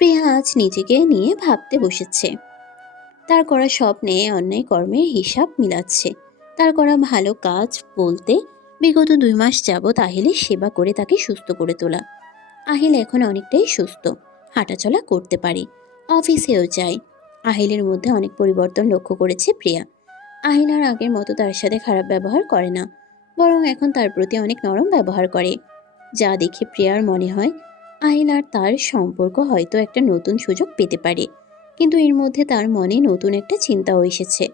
প্রিয়া আজ নিজেকে নিয়ে ভাবতে বসেছে। তার করা স্বপ্নে অন্যায় কর্মের হিসাব মিলাচ্ছে। তার করা ভালো কাজ বলতে বিগত দুই মাস যাবৎ আহিলের সেবা করে তাকে সুস্থ করে তোলা। আহিল এখন অনেকটাই সুস্থ, হাঁটাচলা করতে পারে, অফিসেও যায়। আহিলের মধ্যে অনেক পরিবর্তন লক্ষ্য করেছে প্রিয়া। আহিল আর আগের মতো তার সাথে খারাপ ব্যবহার করে না, বরং এখন তার প্রতি অনেক নরম ব্যবহার করে। যা দেখে প্রিয়ার মনে হয় আহিল আর তার সম্পর্ক হয়তো একটা নতুন সুযোগ পেতে পারে। কিন্তু এর মধ্যে তার মনে নতুন একটা চিন্তাও এসেছে।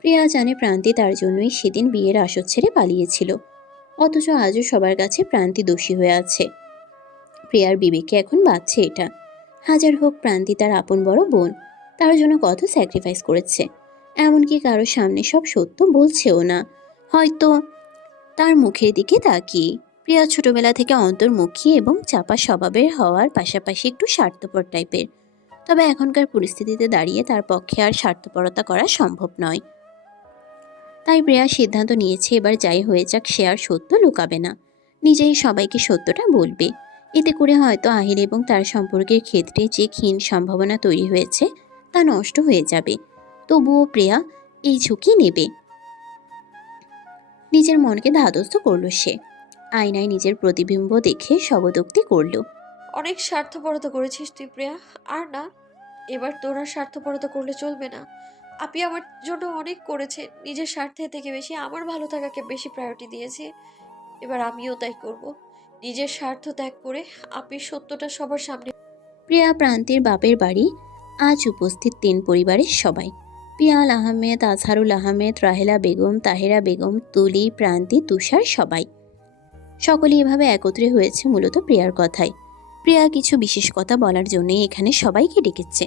প্রিয়া জানে প্রান্তি তার জন্যই সেদিন বিয়ের আসর ছেড়ে পালিয়েছিল। অথচ আজও সবার কাছে প্রান্তি দোষী হয়ে আছে। প্রিয়ার বিবেকে এখন বাঁচছে এটা। হাজার হোক প্রান্তি তার আপন বড় বোন, তার জন্য কত স্যাক্রিফাইস করেছে। এমনকি কারোর সামনে সব সত্য বলছেও না। হয়তো তার মুখের দিকে তাকিয়ে প্রিয়া ছোটবেলা থেকে অন্তর্মুখী এবং চাপা স্বভাবের হওয়ার পাশাপাশি একটু স্বার্থপর টাইপের। তবে এখনকার পরিস্থিতিতে দাঁড়িয়ে তার পক্ষে আর স্বার্থপরতা করা সম্ভব নয়। তাই প্রিয়া সিদ্ধান্ত নিয়েছে, এবার যাই হয়ে যাক, সে আর সত্য লুকাবে না। নিজেই সবাইকে সত্যটা বলবে। এতে করে হয়তো আহিল এবং তার সম্পর্কের ক্ষেত্রে যে ক্ষীণ সম্ভাবনা তৈরি হয়েছে, তা নষ্ট হয়ে যাবে। তবুও প্রিয়া এই ঝুঁকি নেবে। নিজের মনকে ধাতস্থ করল সে। আয়নায় নিজের প্রতিবিম্ব দেখে শবদোক্তি করল। অনেক স্বার্থপরতা করেছিস তুই প্রিয়া। আর না এবার তোরা স্বার্থপরতা করলে চলবে না। আপনি আমার জন্য অনেক করেছে নিজের স্বার্থের থেকে বেশি আমার ভালো থাকাকে বেশি প্রায়োরিটি দিয়েছে। এবার আমিও তাই করব। নিজের স্বার্থ ত্যাগ করে আপনি সত্যটা সবার সামনে প্রিয়া প্রান্তির বাপের বাড়ি আজ উপস্থিত তিন পরিবারের সবাই। পিয়াল আহমেদ আজহারুল আহমেদ রাহেলা বেগম তাহেরা বেগম তুলি প্রান্তি তুষার সবাই। সকলে এভাবে একত্রে হয়েছে মূলত প্রিয়ার কথাই। প্রিয়া কিছু বিশেষ কথা বলার জন্যই এখানে সবাইকে ডেকেছে।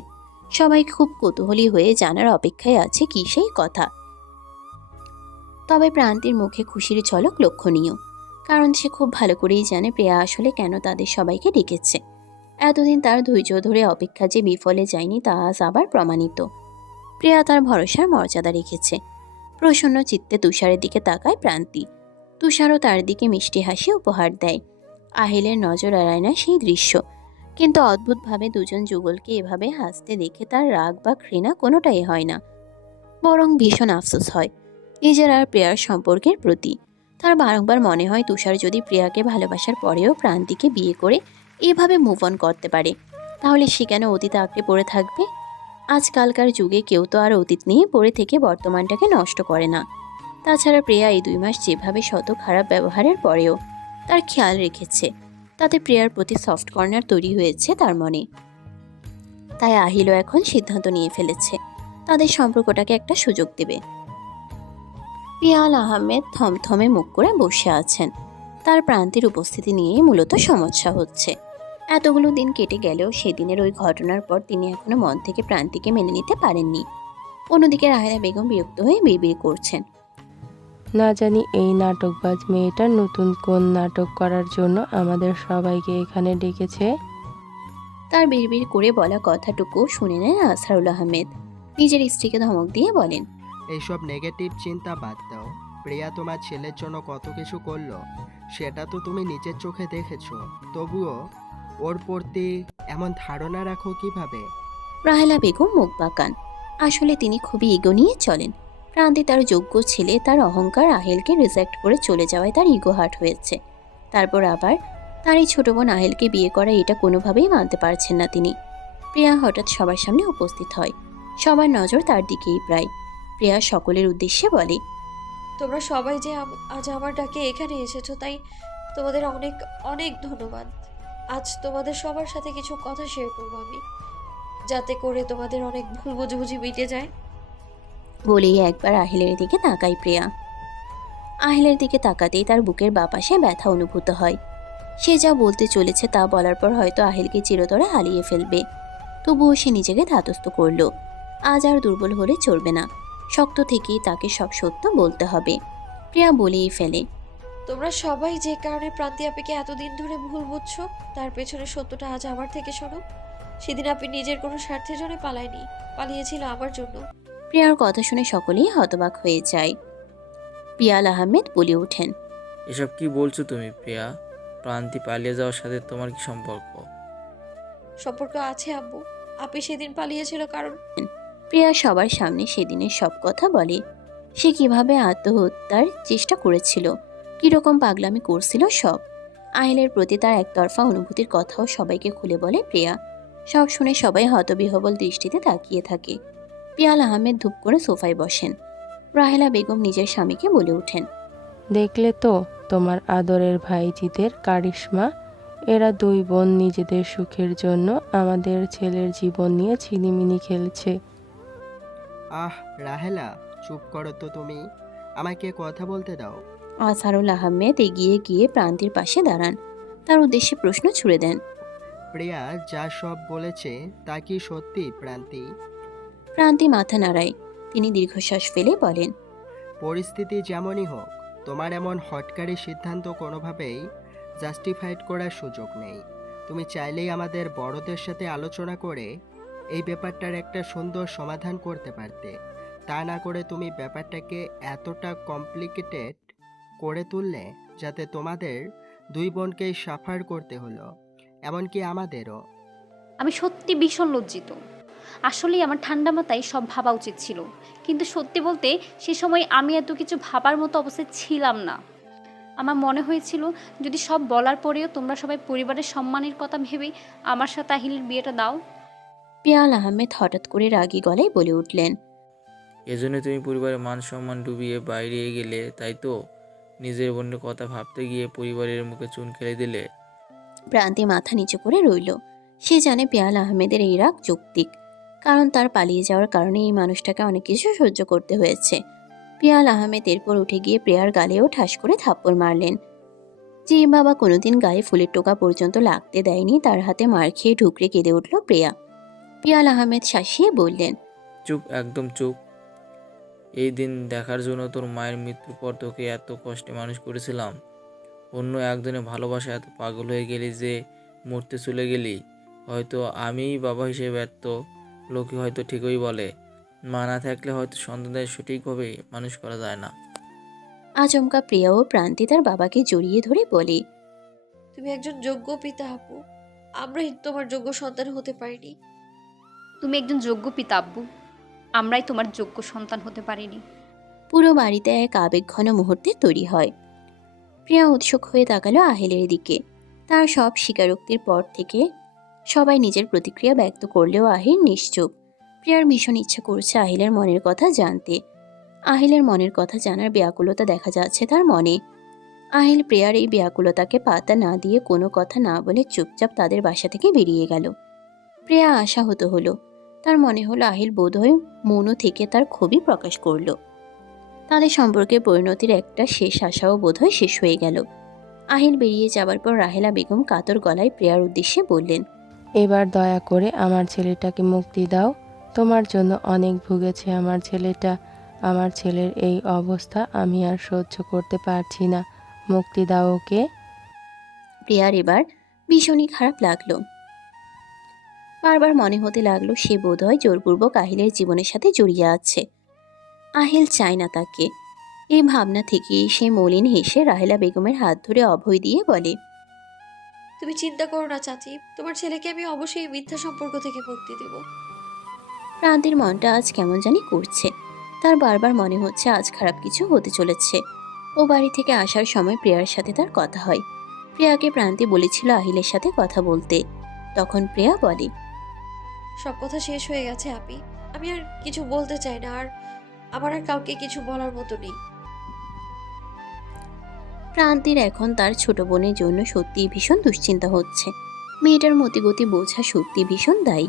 সবাই খুব কৌতূহলী হয়ে জানার অপেক্ষায় আছে কি সেই কথা। তবে প্রান্তির মুখে খুশির ঝলক লক্ষণীয়, কারণ সে খুব ভালো করেই জানে প্রিয়া আসলে কেন তাদের সবাইকে ডেকেছে। এতদিন তার ধৈর্য ধরে অপেক্ষা যে বিফলে যায়নি তা আজ আবার প্রমাণিত। প্রিয়া তার ভরসার মর্যাদা রেখেছে। প্রসন্ন চিত্তে তুষারের দিকে তাকায় প্রান্তি। তুষারও তার দিকে মিষ্টি হাসি উপহার দেয়। আহিলের নজর এড়ায় না সেই দৃশ্য। কিন্তু অদ্ভুতভাবে দুজন যুগলকে এভাবে হাসতে দেখে তার রাগ বা ঘৃণা কোনোটাই হয় না। বরং ভীষণ আফসোস হয়। নিজের আর প্রিয়ার সম্পর্কের প্রতি। তার বারংবার মনে হয় তুষার যদি প্রিয়াকে ভালোবাসার পরেও প্রান্তিকে বিয়ে করে এভাবে মুভ অন করতে পারে, তাহলে সে কেন অতীত আঁকড়ে পড়ে থাকবে? আজকালকার যুগে কেউ তো আর অতীত নিয়ে পড়ে থেকে বর্তমানটাকে নষ্ট করে না। তাছাড়া প্রিয়া এই দুই মাস যেভাবে শত খারাপ ব্যবহারের পরেও তার খেয়াল রেখেছে, তাতে প্রিয়ার প্রতি সফট কর্নার তৈরি হয়েছে তার মনে। তাই আহিলও এখন সিদ্ধান্ত নিয়ে ফেলেছে, তাদের সম্পর্কটাকে একটা সুযোগ দেবে। পিয়াল আহমেদ থমথমে মুখ করে বসে আছেন। তার প্রান্তির উপস্থিতি নিয়েই মূলত সমস্যা হচ্ছে। এতগুলো দিন কেটে গেলেও সেদিনের ওই ঘটনার পর তিনি এখনও মন থেকে প্রান্তিকে মেনে নিতে পারেননি। অন্যদিকে রাহেলা বেগম বিরক্ত হয়ে বিড়বিড় করছেন। না জানি এই নাটকবাজ মেয়েটার নতুন কোন নাটক করার জন্য আমাদের সবাইকে এখানে ডেকেছে। তার বিড়বিড় করে বলা কথাটুকু শুনে নেন আসহারুল আহমেদ। নিজের স্ত্রীকে ধমক দিয়ে বলেন এইসব নেগেটিভ চিন্তা বাদ দাও। প্রিয়া তোমার ছেলের জন্য কত কিছু করল সেটা তো তুমি নিজের চোখে দেখেছ। তবুও ওর প্রতি এমন ধারণা রাখো কীভাবে? রাহেলা বেগম মুখ বাঁকান। আসলে তিনি খুবই ইগো নিয়ে চলেন। প্রান্তি তার যোগ্য ছেলে তার অহংকার আহেলকে রিজেক্ট করে চলে যাওয়ায় তার ইগো হার্ট হয়েছে। তারপর আবার তার এই ছোট বোন আহেলকে বিয়ে করা এটা কোনোভাবেই মানতে পারছেন না তিনি। প্রিয়া হঠাৎ সবার সামনে উপস্থিত হয়। সবার নজর তার দিকেই প্রায়। প্রিয়া সকলের উদ্দেশ্যে বলে, তোমরা সবাই যে আজ আমার ডাকে এখানে এসেছ, তাই তোমাদের অনেক অনেক ধন্যবাদ। আজ তোমাদের সবার সাথে কিছু কথা শেয়ার করব আমি, যাতে করে তোমাদের অনেক ভুল বুঝবুঝি মিটে যায়। বলেই একবার আহিলের দিকে তাকায় প্রিয়া। আহিলের দিকে তাকাতেই তার বুকের বাপাশে ব্যথা অনুভূত হয়। সে যা বলতে চলেছে তা বলার পর হয়তো আহিলকে চিরতরে হারিয়ে ফেলবে। তবুও সে নিজেকে ধাতস্থ করল। আজ আর দুর্বল হলে চলবে না। শক্ত থেকেই তাকে সব সত্য বলতে হবে। প্রিয়া বলেই ফেলে, তোমরা সবাই যে কারণে প্রান্তি আপিকে এতদিন ধরে ভুল বুঝছ, তার পেছনে সত্যটা আজ আমার থেকে শোনো। সেদিন আপনি নিজের কোনো স্বার্থের জন্য পালায়নি, পালিয়েছিল আমার জন্য। প্রিয়ার কথা শুনে সকলেই হতবাক হয়ে যায়। পিয়াল আহমেদ বলে ওঠেন এসব কি বলছো তুমি প্রিয়া? প্রান্তি পালিয়ে যাওয়ার সাথে তোমার কি সম্পর্ক? সম্পর্ক আছে আব্বু। আপনি সেদিন পালিয়েছিল কারণ প্রিয়া সবার সামনে সেদিনের সব কথা বলে। সে কীভাবে আত্মহত্যার চেষ্টা করেছিল কীরকম পাগলামি করছিল সব। আহিলের প্রতি তার একতরফা অনুভূতির কথাও সবাইকে খুলে বলে প্রিয়া। সব শুনে সবাই হতবিহবল দৃষ্টিতে তাকিয়ে থাকে। পিয়াল আহমেদ ধূপ করে সোফায় বসেন। রাহেলা বেগম নিজের স্বামীকে বলে ওঠেন। দেখলে তো তোমার আদরের ভাইজিদের কারিশমা। এরা দুই বোন নিজেদের সুখের জন্য আমাদের ছেলের জীবন নিয়ে ছিনিমিনি খেলছে। আহ রাহেলা চুপ করো তো তুমি। আমাকে কথা বলতে দাও। আসারুল আহমেদ এগিয়ে গিয়ে প্রান্তির পাশে দাঁড়ান। তার উদ্দেশ্যে প্রশ্ন ছুড়ে দেন। প্রিয়া যা সব বলেছে তা কি সত্যি প্রান্তি? প্রান্তি মাথা নাড়ায়। তিনি দীর্ঘশ্বাস ফেলে বলেন পরিস্থিতি যেমনই হোক তোমার এমন হটকারী সিদ্ধান্ত কোনোভাবেই জাস্টিফাইড করার সুযোগ নেই। তুমি চাইলেই আমাদের বড়দের সাথে আলোচনা করে এই ব্যাপারটার একটা সুন্দর সমাধান করতে পারতে। তা না করে তুমি ব্যাপারটাকে এতটা কমপ্লিকেটেড করে তুললে যাতে তোমাদের দুই বোনকেই সাফার করতে হলো এমনকি আমাদেরও। আমি সত্যি ভীষণ লজ্জিত। আসলেই আমার ঠান্ডা মাথায় সব ভাবা উচিত ছিল। কিন্তু সত্যি বলতে সে সময় আমি এত কিছু ভাবার মতো অবস্থায় ছিলাম না। আমার মনে হয়েছিল যদি সব বলার পরেও তোমরা সবাই পরিবারের সম্মানের কথা ভেবে আমার সাথে আহিলের বিয়েটা দাও। পিয়াল আহমেদ হঠাৎ করে রাগী গলায় বলে উঠলেন এজন্য তুমি পরিবারের মান সম্মান ডুবিয়ে বাইরে গেলে তাই তো? নিজের বোনের কথা ভাবতে গিয়ে পরিবারের মুখে চুন খেলে দিলে। প্রান্তি মাথা নিচু করে রইল। সে জানে পিয়াল আহমেদের এই রাগ যৌক্তিক। কারণ তার পালিয়ে যাওয়ার কারণে এই মানুষটাকে অনেক কিছু সহ্য করতে হয়েছে। পিয়াল আহমেদ এরপর উঠে গিয়ে প্রিয়ার গালেও ঠাস করে থাপ্পড় মারলেন। যে বাবা কোনোদিন গায়ে ফুলের টোকা পর্যন্ত লাগতে দেয়নি, তার হাতে মার খেয়ে ঢুকরে কেঁদে উঠল প্রিয়া। পিয়াল আহমেদ শাসিয়ে বললেন, চুপ, একদম চুপ। এই দিন দেখার জন্য তোর মায়ের মৃত্যুর পর তোকে এত কষ্টে মানুষ করেছিলাম। অন্য একজনের ভালোবাসা এত পাগল হয়ে গেলি যে মরতে চলে গেলি। হয়তো আমিই বাবা হিসেবে ব্যর্থ। লোকে হয়তো ঠিকই বলে। মা না থাকলে হয়তো সন্তানদের সঠিকভাবে মানুষ করা যায় না। আচমকা প্রিয়া ও প্রান্তি তার বাবাকে জড়িয়ে ধরে বলে তুমি একজন যোগ্য পিতা আপু। আমরাই তোমার যোগ্য সন্তান হতে পারিনি। তুমি একজন যোগ্য পিতা আব্বু আমরাই তোমার যোগ্য সন্তান হতে পারিনি। পুরো বাড়িতে এক আবেগঘন মুহূর্তে তৈরি হয়। প্রিয়া উৎসুক হয়ে তাকালো আহিলের দিকে। তার সব স্বীকারোক্তির পর থেকে সবাই নিজের প্রতিক্রিয়া ব্যক্ত করলেও আহিল নিশ্চুপ। প্রিয়ার ভীষণ ইচ্ছা করছে আহিলের মনের কথা জানতে। আহিলের মনের কথা জানার ব্যাকুলতা দেখা যাচ্ছে তার মনে। আহিল প্রিয়ার এই ব্যাকুলতাকে পাতা না দিয়ে কোনো কথা না বলে চুপচাপ তাদের বাসা থেকে বেরিয়ে গেল। প্রিয়া আশাহত হলো। তার মনে হলো আহিল বোধহয় মৌন থেকে তার ক্ষোভই প্রকাশ করল। তাদের সম্পর্কে পরিণতির একটা শেষ আশাও বোধহয় শেষ হয়ে গেল। আহিল বেরিয়ে যাবার পর রাহেলা বেগম কাতর গলায় প্রিয়ার উদ্দেশ্যে বললেন এবার দয়া করে আমার ছেলেটাকে মুক্তি দাও। তোমার জন্য অনেক ভুগেছে আমার ছেলেটা। আমার ছেলের এই অবস্থা আমি আর সহ্য করতে পারছি না। মুক্তি দাও ওকে। প্রিয়ার এবার ভীষণই খারাপ লাগল। বারবার মনে হতে লাগল সে বোধহয় জোরপূর্বক আহিলের জীবনের সাথে জড়িয়ে আছে। আহিল চায় না তাকে। এই ভাবনা থেকে সে মলিন হেসে রাহেলা বেগমের হাত ধরে অভয় দিয়ে বলে তুমি চিন্তা করো না চাচি। তোমার ছেলেকে আমি অবশ্যই মিথ্যা সম্পর্ক থেকে মুক্তি দেব। প্রান্তির মনটা আজ কেমন জানি করছে। তার বারবার মনে হচ্ছে আজ খারাপ কিছু হতে চলেছে। ও বাড়ি থেকে আসার সময় প্রিয়ার সাথে তার কথা হয়। প্রিয়াকে প্রান্তি বলেছিল আহিলের সাথে কথা বলতে। তখন প্রিয়া বলে সব কথা শেষ হয়ে গেছে আপি। আমি আর কিছু বলতে চাই না আর আমার আর কাউকে কিছু বলার মতো নেই। প্রান্তির এখন তার ছোট বোনের জন্য সত্যিই ভীষণ দুশ্চিন্তা হচ্ছে। মেয়েটার মতিগতি বোঝা সত্যি ভীষণ দায়ী।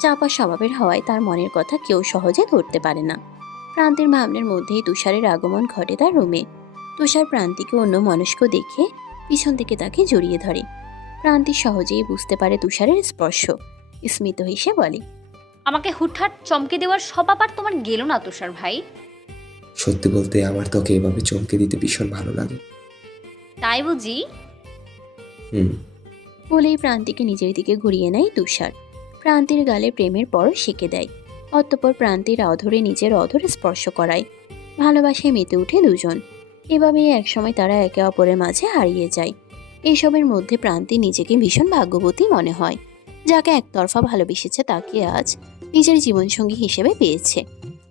চাপা স্বভাবের হওয়ায় তার মনের কথা কেউ সহজে ধরতে পারে না। প্রান্তির ভাবনার মধ্যেই তুষারের আগমন ঘটে তার রুমে। তুষার প্রান্তিকে অন্য মনস্ক দেখে পিছন থেকে তাকে জড়িয়ে ধরে। প্রান্তি সহজেই বুঝতে পারে তুষারের স্পর্শ। স্মিত হেসে বলে আমাকে হুটহাট চমকে দেওয়ার সব আবার তোমার গেল না তুষার ভাই? সত্যি বলতে আমার তোকে এভাবে চমকে দিতে ভীষণ ভালো লাগে। তাই বুঝি? হুম। বলেই প্রান্তিকে নিজের দিকে ঘুরিয়ে নেয় তুষার। প্রান্তির গালে প্রেমের পর সেঁকে দেয়। অতঃপর প্রান্তির অধরে নিজের অধরে স্পর্শ করায়। ভালোবাসায় মেতে উঠে দুজন। এভাবেই একসময় তারা একে অপরের মাঝে হারিয়ে যায়। এসবের মধ্যে প্রান্তি নিজেকে ভীষণ ভাগ্যবতী মনে হয়। যাকে একতরফা ভালোবেসেছে তাকে আজ নিজের জীবনসঙ্গী হিসেবে পেয়েছে।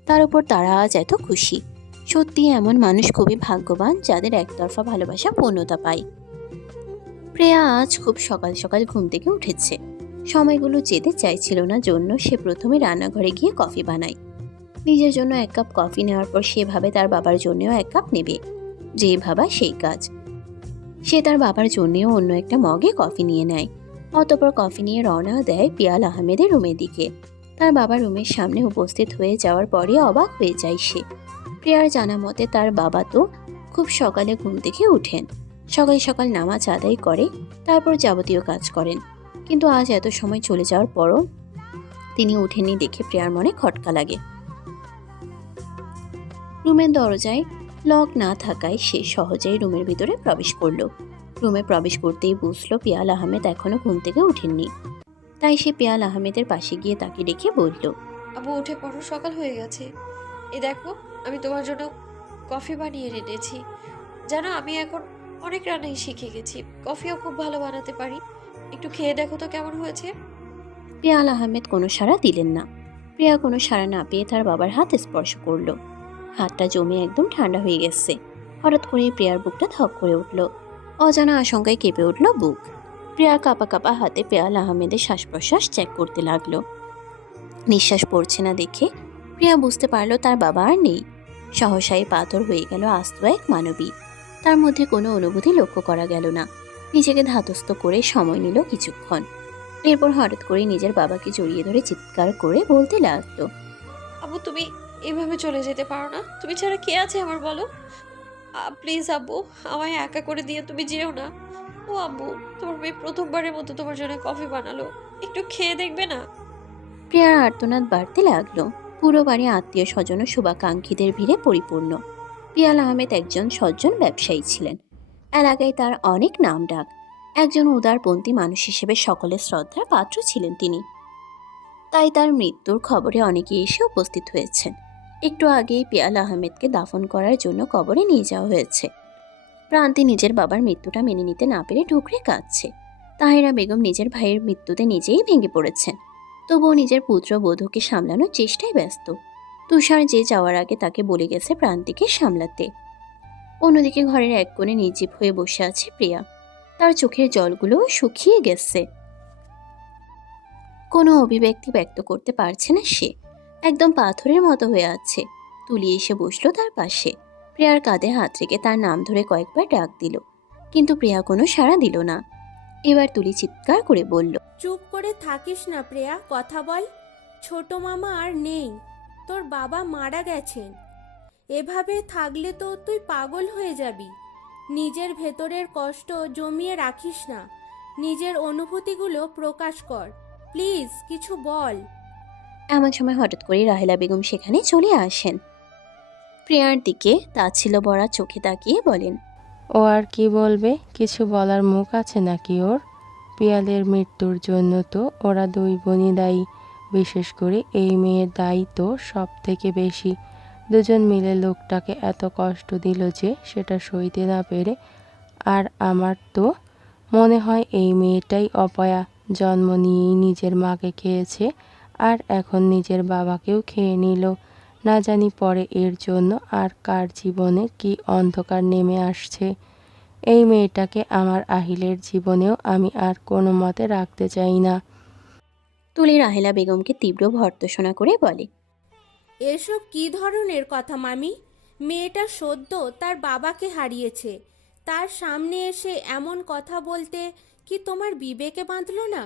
তার উপর তারা আজ এত খুশি। সত্যি এমন মানুষ খুবই ভাগ্যবান যাদের একতরফা ভালোবাসা পূর্ণতা পায়। প্রেয়া আজ খুব সকাল সকাল ঘুম থেকে উঠেছে। সময়গুলো যেতে চাইছিল না জন্য সে প্রথমে রান্নাঘরে গিয়ে কফি বানায়। নিজের জন্য এক কাপ কফি নেওয়ার পর সেভাবে তার বাবার জন্যও এক কাপ নেবে। যে ভাবা সেই কাজ। সে তার বাবার জন্যেও অন্য একটা মগে কফি নিয়ে নেয়। অতপর কফি নিয়ে রওনা দেয় পিয়াল আহমেদের রুমের দিকে। তার বাবা রুমের সামনে উপস্থিত হয়ে যাওয়ার পরে অবাক হয়ে যায় সে। প্রিয়ার জানা মতে তার বাবা তো খুব সকালে ঘুম থেকে উঠেন। সকাল সকাল নামাজ আদায় করে, তারপর যাবতীয় কাজ করেন। কিন্তু আজ এত সময় চলে যাওয়ার পরও তিনি উঠেননি দেখে প্রিয়ার মনে খটকা লাগে। রুমের দরজায় লক না থাকায় সে সহজেই রুমের ভিতরে প্রবেশ করল। রুমে প্রবেশ করতেই বুঝলো পিয়াল আহমেদ এখনও ঘুম থেকে উঠেননি। তাই সে পিয়াল আহমেদের পাশে গিয়ে তাকে ডেকে বলল, আবু, উঠে পড়ো, সকাল হয়ে গেছে। এ দেখো আমি তোমার জন্য কফি বানিয়ে এনেছি। জানো, আমি এখন অনেক রান্নাই শিখে গেছি। কফিও খুব ভালো বানাতে পারি। একটু খেয়ে দেখো তো কেমন হয়েছে। পিয়াল আহমেদ কোনো সাড়া দিলেন না। প্রিয়া কোনো সাড়া না পেয়ে তার বাবার হাত স্পর্শ করল। হাতটা জমে একদম ঠান্ডা হয়ে গেছে। হঠাৎ করে প্রিয়ার বুকটা ধক করে উঠল। অজানা আশঙ্কায় কেঁপে উঠল বুক। প্রিয়ার কাপা কাপা হাতে পেয়াল আহমেদের শ্বাস প্রশ্বাস চেক করতে লাগল। নিঃশ্বাস পড়ছে না দেখে প্রিয়া বুঝতে পারল তার বাবা আর নেই। সহসায় পাথর হয়ে গেল আস্ত এক মানবী। তার মধ্যে কোনো অনুভূতি লক্ষ্য করা গেল না। নিজেকে ধাতস্থ করে সময় নিল কিছুক্ষণ। এরপর হঠাৎ করে নিজের বাবাকে জড়িয়ে ধরে চিৎকার করে বলতে লাগল আবু তুমি এভাবে চলে যেতে পারো না। তুমি ছাড়া কে আছে আমার বলো? প্লিজ আব্বু আমায় একা করে দিয়ে তুমি যেও না। ও আব্বু তোমার মেয়ে প্রথমবারের মতো তোমার জন্য কফি বানালো। একটু খেয়ে দেখবে না? প্রিয়ার আর্তনাদ বাড়তে লাগল। পুরো বাড়ি আত্মীয় স্বজন ও শুভাকাঙ্ক্ষীদের ভিড়ে পরিপূর্ণ। পিয়াল আহমেদ একজন সজ্জন ব্যবসায়ী ছিলেন। এলাকায় তার অনেক নাম ডাক। একজন উদারপন্থী মানুষ হিসেবে সকলের শ্রদ্ধার পাত্র ছিলেন তিনি। তাই তার মৃত্যুর খবরে অনেকে এসে উপস্থিত হয়েছেন। একটু আগেই পিয়াল আহমেদকে দাফন করার জন্য কবরে নিয়ে যাওয়া হয়েছে। প্রান্তি নিজের বাবার মৃত্যুটা মেনে নিতে না পেরে ঠুকরে কাঁদছে। তাহেরা বেগম নিজের ভাইয়ের মৃত্যুতে নিজেই ভেঙে পড়েছেন। তবুও নিজের পুত্র বধূকে সামলানোর চেষ্টায় ব্যস্ত। তুষার যে যাওয়ার আগে তাকে বলে গেছে প্রান্তিকে সামলাতে। অন্যদিকে ঘরের এক কোণে নির্জীব হয়ে বসে আছে প্রিয়া। তার চোখের জলগুলো শুকিয়ে গেছে। কোনো অভিব্যক্তি ব্যক্ত করতে পারছে না সে। একদম পাথরের মতো হয়ে আছে। তুলি এসে বসল তার পাশে। প্রিয়ার কাঁধে হাত রেখে তার নাম ধরে কয়েকবার ডাক দিল। কিন্তু প্রিয়া কোনো সাড়া দিল না। এবার তুলি চিৎকার করে বলল চুপ করে থাকিস না প্রিয়া কথা বল। ছোট মামা আর নেই তোর বাবা মারা গেছেন। এভাবে থাকলে তো তুই পাগল হয়ে যাবি। নিজের ভেতরের কষ্ট জমিয়ে রাখিস না। নিজের অনুভূতিগুলো প্রকাশ কর। প্লিজ কিছু বল। এমন সময় হঠাৎ করে রাহেলা বেগম সেখানে চলে আসেন। প্রিয়ার দিকে তা ছিল বড়া চোখে তাকিয়ে বলেন ও আর কি বলবে? কিছু বলার মুখ আছে নাকি ওর? পিয়ালের মৃত্যুর জন্য তো ওরা দুই বোনই দায়ী। বিশেষ করে এই মেয়ের দায়ী তো সব থেকে বেশি। দুজন মিলে লোকটাকে এত কষ্ট দিল যে সেটা সইতে না পেরে আর আমার তো মনে হয় এই মেয়েটাই অপয়া। জন্ম নিয়েই নিজের মাকে খেয়েছে আর এখন নিজের বাবাকেও খেয়ে নিল। না জানি পরে এর জন্য আর কার জীবনে কি অন্ধকার নেমে আসছে। এই মেয়েটাকে আমার আহিলের জীবনেও আমি আর কোনো মতে রাখতে চাই না। তুলি রাহেলা বেগমকে তীব্র ভর্তসনা করে বলে এসব কি ধরনের কথা মামি? মেয়েটা সদ্য তার বাবাকে হারিয়েছে। তার সামনে এসে এমন কথা বলতে কি তোমার বিবেকে বাঁধলো না?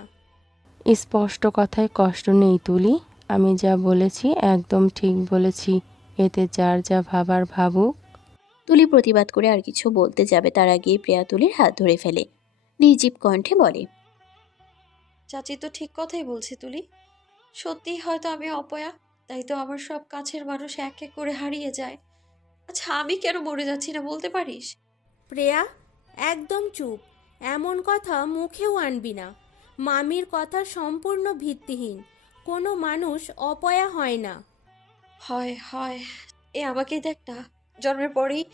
স্পষ্ট কথায় কষ্ট নেই তুলি। আমি যা বলেছি একদম ঠিক বলেছি। এতে যার যা ভাবার ভাবুক। তুলি প্রতিবাদ করে আর কিছু বলতে যাবে তার আগেই প্রিয়া তুলির হাত ধরে ফেলে। নির্জীব কণ্ঠে বলে চাচি তো ঠিক কথাই বলছে তুলি। সত্যি হয়তো আমি অপয়া তাই তো আমার সব কাছের মানুষ এক এক করে হারিয়ে যায়। আচ্ছা আমি কেন মরে যাচ্ছি না বলতে পারিস? প্রেয়া একদম চুপ। এমন কথা মুখেও আনবি না। মামির কথা সম্পূর্ণ ভিত্তিহীন। কোনো মানুষ অপয়া হয় না। হয় হয়। এ আমাকে দেখ না। জন্মের পরেই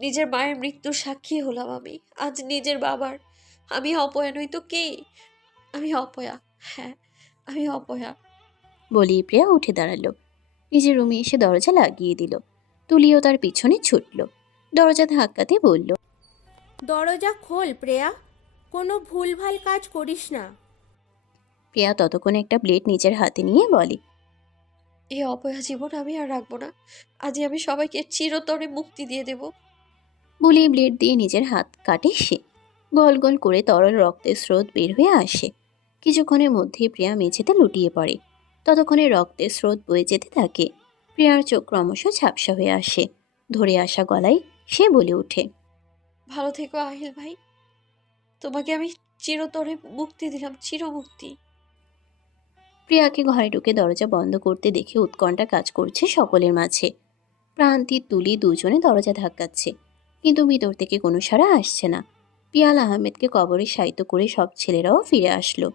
নিজের মায়ের মৃত্যুর সাক্ষী হলাম আমি। আজ নিজের বাবার। আমি অপয়া নই তো কে? আমি অপয়া। হ্যাঁ আমি অপয়া। বলি প্রিয়া উঠে দাঁড়াল। নিজের রুমে এসে দরজা লাগিয়ে দিল। তুলিও তার পিছনে ছুটল। দরজা ধাক্কাতে বলল দরজা খোল প্রেয়া। কোনো ভুলভাল কাজ করিস না। প্রিয়া ততক্ষণে একটা ব্লেড নিজের হাতে নিয়ে বলে এই অপয়া জীবন আমি আর রাখব না। আজই আমি সবাইকে চিরতরে মুক্তি দিয়ে দেব। বলে ব্লেড দিয়ে নিজের হাত কাটে সে। গল গল করে তরল রক্তের স্রোত বের হয়ে আসে। কিছুক্ষণের মধ্যেই প্রিয়া মেঝেতে লুটিয়ে পড়ে। ততক্ষণে রক্তের স্রোত বয়ে যেতে থাকে। প্রিয়ার চোখ ক্রমশ ঝাপসা হয়ে আসে। ধরে আসা গলায় সে বলে ওঠে ভালো থেকো আহিল ভাই। তোমাকে আমি চিরতরে মুক্তি দিলাম চিরমুক্তি। প্রিয়াকে ঘরে ঢুকে দরজা বন্ধ করতে দেখে উৎকণ্ঠা কাজ করছে সকলের মাঝে। প্রান্তি, তুলি দুজনে দরজা ধাক্কাচ্ছে, কিন্তু ভিতর থেকে কোনো সাড়া আসছে না। পিয়াল আহমেদকে কবরে সাহিত্য করে সব ছেলেরাও ফিরে আসলো।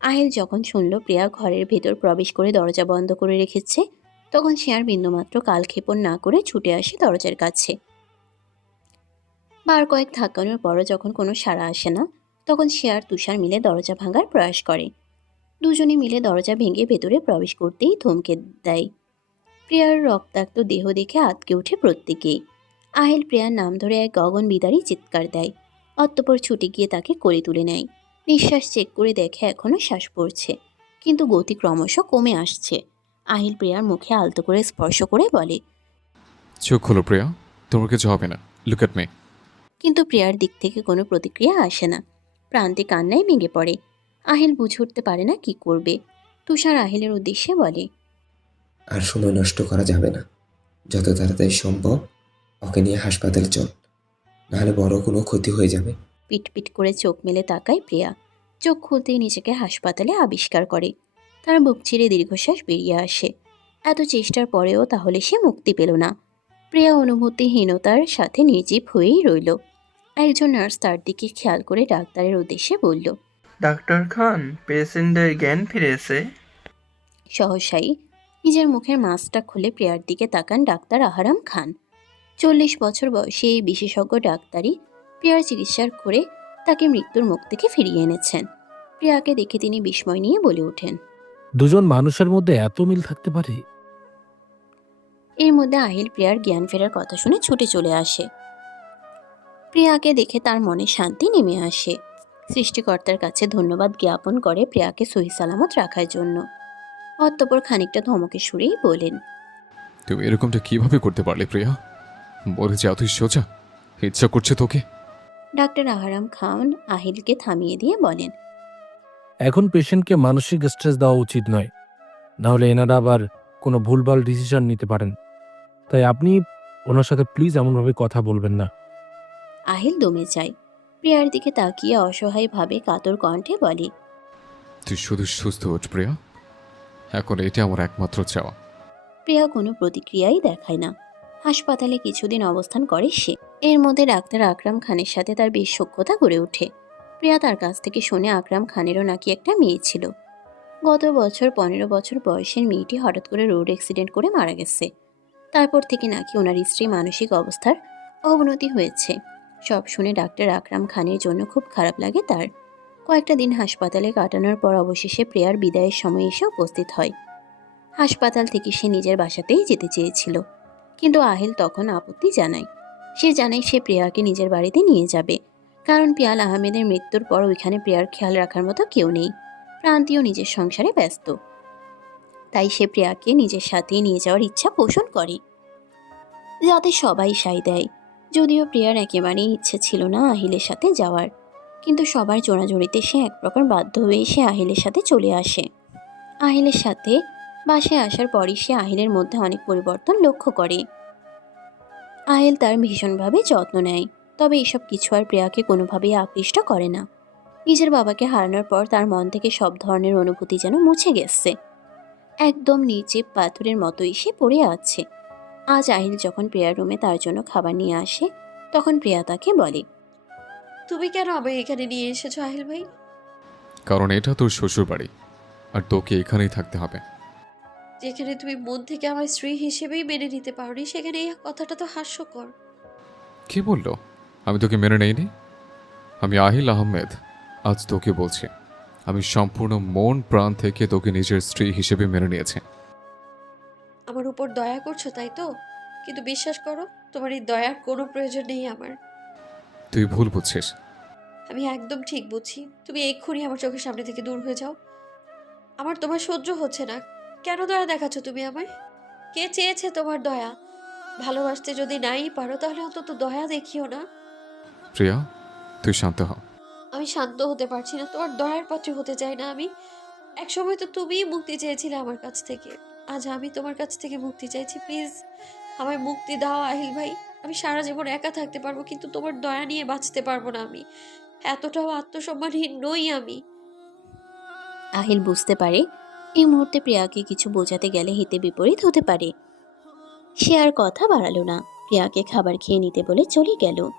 আহিল যখন শুনল প্রিয়া ঘরের ভেতর প্রবেশ করে দরজা বন্ধ করে রেখেছে, তখন সে আর বিন্দুমাত্র কালক্ষেপণ না করে ছুটে আসে দরজার কাছে। বার কয়েক ধাক্কানোর পরও যখন কোনো সাড়া আসে না, তখন সে আর তুষার মিলে দরজা ভাঙার প্রয়াস করে। দুজনে মিলে দরজা ভেঙে ভেতরে প্রবেশ করতেই থমকে দেয়। প্রিয়ার রক্তাক্ত দেহ দেখে আতকে ওঠে প্রত্যেকেই। আহিল প্রিয়ার নাম ধরে এক গগন বিদারী চিৎকার দেয়। অতঃপর ছুটে গিয়ে তাকে করে তুলে নেয়। নিঃশ্বাস চেক করে দেখে এখনও শ্বাস পড়ছে কিন্তু গতি ক্রমশ কমে আসছে। আহিল প্রিয়ার মুখে আলতো করে স্পর্শ করে বলে চোখ খোলো প্রিয়া তোমার কিছু হবে না। লুক অ্যাট মি কিন্তু প্রিয়ার দিক থেকে কোনো প্রতিক্রিয়া আসে না। প্রান্তে কান্নায় ভেঙে পড়ে। আহিল বুঝে উঠতে পারে না কি করবে। তুষার আহিলের উদ্দেশ্যে বলে আর সময় নষ্ট করা যাবে না। যত তাড়াতাড়ি সম্ভব ওকে নিয়ে হাসপাতালে চল। নাহলে বড় কোনো ক্ষতি হয়ে যাবে। পিটপিট করে চোখ মেলে তাকায় প্রিয়া। চোখ খুলতেই নিজেকে হাসপাতালে আবিষ্কার করে। তার বুক ছিঁড়ে দীর্ঘশ্বাস বেরিয়ে আসে। এত চেষ্টার পরেও তাহলে সে মুক্তি পেল না। প্রিয়া অনুভূতিহীনতার সাথে নির্জীব হয়েই রইল। একজন নার্স তার দিকে খেয়াল করে ডাক্তারের উদ্দেশ্যে বলল ডাক্তার খান পেশেন্টের জ্ঞান ফিরেছে সহসাই নিজের মুখের মাস্কটা খুলে প্রিয়ার দিকে তাকান ডাক্তার আহারাম খান। চল্লিশ বছর বয়সে এই বিশেষজ্ঞ ডাক্তারই প্রিয়ার চিকিৎসার করে তাকে মৃত্যুর মুখ থেকে ফিরিয়ে এনেছেন। প্রিয়াকে দেখে তিনি বিস্ময় নিয়ে বলে ওঠেন। দুজন মানুষের মধ্যে এত মিল থাকতে পারে? এর মধ্যে আহিল প্রিয়ার জ্ঞান ফেরার কথা শুনে ছুটে চলে আসে। প্রিয়াকে দেখে তার মনে শান্তি নেমে আসে। সৃষ্টিকর্তার কাছে ধন্যবাদ জ্ঞাপন করে প্রিয়াকে সহি সালামত রাখার জন্য। অতঃপর খানিকটা ধমকে সুরেই বলেন তুমি এরকমটা কীভাবে করতে পারলে প্রিয়া? বলে যে এতই সোজা। ইচ্ছা করছে তোকে। ডাক্তার আহারাম খান আহিলকে থামিয়ে দিয়ে বলেন এখন পেশেন্টকে মানসিক স্ট্রেস দেওয়া উচিত নয়। নাহলে এনারা আবার কোনো ভুলভাল ডিসিশন নিতে পারেন। তাই আপনি ওনার সাথে প্লিজ এমনভাবে কথা বলবেন না। আহিল দমে যায়। প্রিয়ার দিকে তাকিয়ে অসহায়ভাবে কাতর কণ্ঠে বলে তুই শুধু সুস্থ ওঠ প্রিয়া। এখন এটা আমার একমাত্র চাওয়া। প্রিয়া কোনো প্রতিক্রিয়াই দেখায় না। হাসপাতালে কিছুদিন অবস্থান করে সে। এর মধ্যে ডাক্তার আকরাম খানের সাথে তার বেশ সখ্যতা গড়ে ওঠে। প্রিয়া তার কাছ থেকে শুনে আকরাম খানেরও নাকি একটা মেয়ে ছিল। গত বছর পনেরো বছর বয়সের মেয়েটি হঠাৎ করে রোড অ্যাক্সিডেন্ট করে মারা গেছে। তারপর থেকে নাকি ওনার স্ত্রী মানসিক অবস্থার অবনতি হয়েছে। সব শুনে ডাক্তার আকরাম খানের জন্য খুব খারাপ লাগে তার। কয়েকটা দিন হাসপাতালে কাটানোর পর অবশেষে প্রেয়ার বিদায়ের সময় এসে উপস্থিত হয়। হাসপাতাল থেকে সে নিজের বাসাতেই যেতে চেয়েছিল। কিন্তু আহিল তখন আপত্তি জানায়। সে জানায় সে প্রিয়াকে নিজের বাড়িতে নিয়ে যাবে। কারণ পিয়াল আহমেদের মৃত্যুর পর ওইখানে প্রিয়ার খেয়াল রাখার মতো কেউ নেই। প্রান্তীয় নিজের সংসারে ব্যস্ত। তাই সে প্রিয়াকে নিজের সাথে নিয়ে যাওয়ার ইচ্ছা পোষণ করে। যাতে সবাই সাই দেয়। যদিও প্রিয়ার একেবারেই ইচ্ছে ছিল না আহিলের সাথে যাওয়ার। কিন্তু সবার জোড়াজড়িতে সে এক প্রকার বাধ্য হয়ে সে আহিলের সাথে চলে আসে। আহিলের সাথে বাসায় আসার পরই সে আহিলের মধ্যে অনেক পরিবর্তন লক্ষ্য করে। আহিল তার ভীষণভাবে যত্ন নেয়, তবে এসব কিছু আর প্রিয়াকে কোনোভাবেই আকৃষ্ট করে না। নিজের বাবাকে হারানোর পর তার মন থেকে সব ধরনের অনুভূতি যেন মুছে গেছে। একদম নিচে পাথরের মতোই সে পড়ে আছে। আজ আহিল যখন প্রিয়ার রুমে তার জন্য খাবার নিয়ে আসে তখন প্রিয়া তাকে বলে তুমি কেন আমায় এখানে নিয়ে এসেছ আহিল ভাই? কারণ এটা তোর শ্বশুর বাড়ি আর তোকে এখানেই থাকতে হবে। যেখানে তুমি মন থেকে আমার স্ত্রী হিসেবেই মেনে নিতে পারোনি সেখানে এই কথাটা তো হাস্যকর। কে বলল? আমি তোকে মেনে নেইনি? আমি আহিল আহমেদ আজ তোকে বলছি। আমি সম্পূর্ণ মন প্রাণ থেকে তোকে নিজের স্ত্রী হিসেবে মেনে নিয়েছি। আমার উপর দয়া করছ তাই তো? কিন্তু বিশ্বাস করো তোমার এই দয়ার কোনো প্রয়োজন নেই আমার। তুই ভুল বুঝছিস। আমি একদম ঠিক বুঝি। তুমি এক্ষুনি আমার চোখের সামনে থেকে দূর হয়ে যাও। আমার তোমার সহ্য হচ্ছে না। কেন দয়া দেখাচ্ছ তুমি আমায়? কে চেয়েছে তোমার দয়া? ভালোবাসতে যদি নাই পারো তাহলে অন্তত দয়া দেখিও না। প্রিয়া তুই শান্ত হ। আমি শান্ত হতে পারছি না। তোমার দয়ার পাত্রী হতে চাই না আমি। একসময় তো তুমিই মুক্তি চেয়েছিলে আমার কাছ থেকে। আজ আমি তোমার কাছ থেকে মুক্তি চাইছি প্লিজ। আমায় মুক্তি দাও আহিল ভাই। আমি সারা জীবন একা থাকতে পারব কিন্তু তোমার দয়া নিয়ে বাঁচতে পারব না আমি। এতটাও আত্মসম্মানহীন নই আমি। আহিল বুঝতে পারে এই মুহূর্তে প্রিয়াকে কিছু বোঝাতে গেলে হিতে বিপরীত হতে পারে। সে আর কথা বাড়ালো না। প্রিয়াকে খাবার খেয়ে নিতে বলে চলে গেল।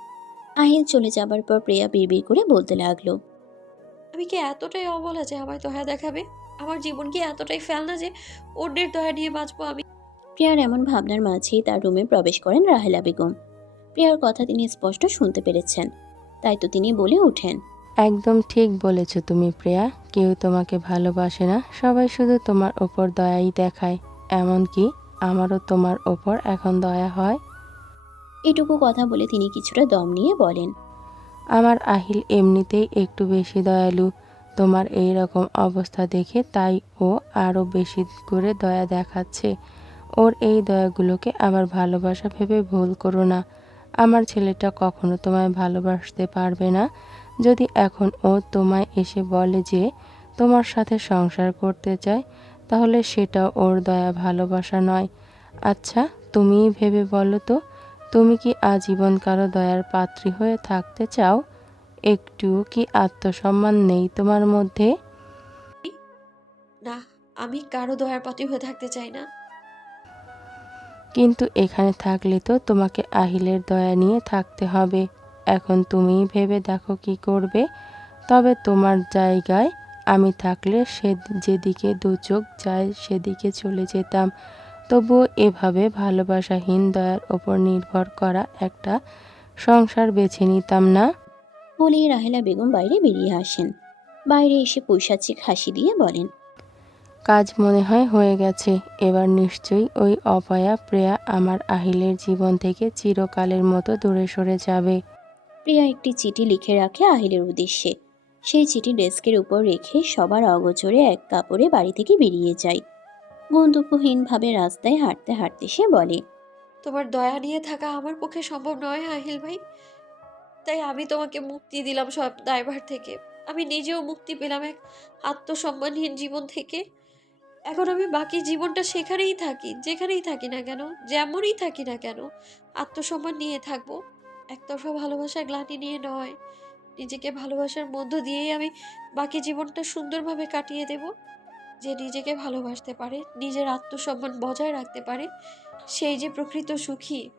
আহিল চলে যাবার পর প্রিয়া বিড়বিড় করে বলতে লাগল আমি কি এতটাই অবলা যে আমায় তো হ্যাঁ দেখাবে? আমার জীবন কি এতটাই ফেলনা যে অন্যের দয়া নিয়ে বাঁচবো আমি। প্রিয়ার এমন ভাবনার মাঝেই তার রুমে প্রবেশ করেন রাহেলা বেগম। প্রিয়ার কথা তিনি স্পষ্ট শুনতে পেরেছেন। তাই তো তিনি বলে ওঠেন। একদম ঠিক বলেছ তুমি প্রিয়া। কেউ তোমাকে ভালোবাসে না সবাই শুধু তোমার ওপর দয়াই দেখায়। এমনকি আমারও তোমার ওপর এখন দয়া হয়। এটুকু কথা বলে তিনি কিছুটা দম নিয়ে বলেন। আমার আহিল এমনিতেই একটু বেশি দয়ালু। তোমার এই রকম অবস্থা দেখে তাই ও আরও বেশি করে দয়া দেখাচ্ছে। ওর এই দয়াগুলোকে আবার ভালোবাসা ভেবে ভুল করো না। আমার ছেলেটা কখনো তোমায় ভালোবাসতে পারবে না। যদি এখন ও তোমায় এসে বলে যে তোমার সাথে সংসার করতে চায়, তাহলে সেটা ওর দয়া ভালোবাসা নয়। আচ্ছা তুমিই ভেবে বলো তো, তুমি কি আজীবন কারও দয়ার পাত্রী হয়ে থাকতে চাও? একটুও কি আত্মসম্মান নেই তোমার মধ্যে? না আমি কারও দয়ার পাত্রী হয়ে থাকতে চাই না। কিন্তু এখানে থাকলে তো তোমাকে আহিলের দয়া নিয়ে থাকতে হবে। এখন তুমিই ভেবে দেখো কি করবে। তবে তোমার জায়গায় আমি থাকলে সে যেদিকে দু চোখ যায় সেদিকে চলে যেতাম। তবুও এভাবে ভালোবাসাহীন দয়ার ওপর নির্ভর করা একটা সংসার বেছে নিতাম না। বলেই রাহেলা বেগম বাইরে বেরিয়ে আসেন। বাইরে এসে পৈশাচিক হাসি দিয়ে বলেন কাজ মনে হয় হয়ে গেছে। এবার নিশ্চয়ই ওই অপয়া প্রেয়া আমার আহিলের জীবন থেকে চিরকালের মতো দূরে সরে যাবে। প্রিয়া একটি চিঠি লিখে রাখে আহিলের উদ্দেশ্যে। সেই চিঠি ডেস্কের উপর রেখে সবার অগোচরে এক কাপড়ে বাড়ি থেকে বেরিয়ে যায়। গন্তব্যহীনভাবে রাস্তায় হাঁটতে হাঁটতে সে বলে তোমার দয়া নিয়ে থাকা আমার পক্ষে সম্ভব নয় আহিল ভাই। তাই আমি তোমাকে মুক্তি দিলাম সব দায়ভার থেকে। আমি নিজেও মুক্তি পেলাম এক আত্মসম্মানহীন জীবন থেকে। এখন আমি বাকি জীবনটা সেখানেই থাকি, যেখানেই থাকি না কেন, যেমনই থাকি না কেন, আত্মসম্মান নিয়ে থাকব। একতরফা ভালোবাসার গ্লানি নিয়ে নয়। নিজেকে ভালোবাসার মধ্য দিয়েই আমি বাকি জীবনটা সুন্দরভাবে কাটিয়ে দেব। যে নিজেকে ভালোবাসতে পারে, নিজের আত্মসম্মান বজায় রাখতে পারে, সেই যে প্রকৃত সুখী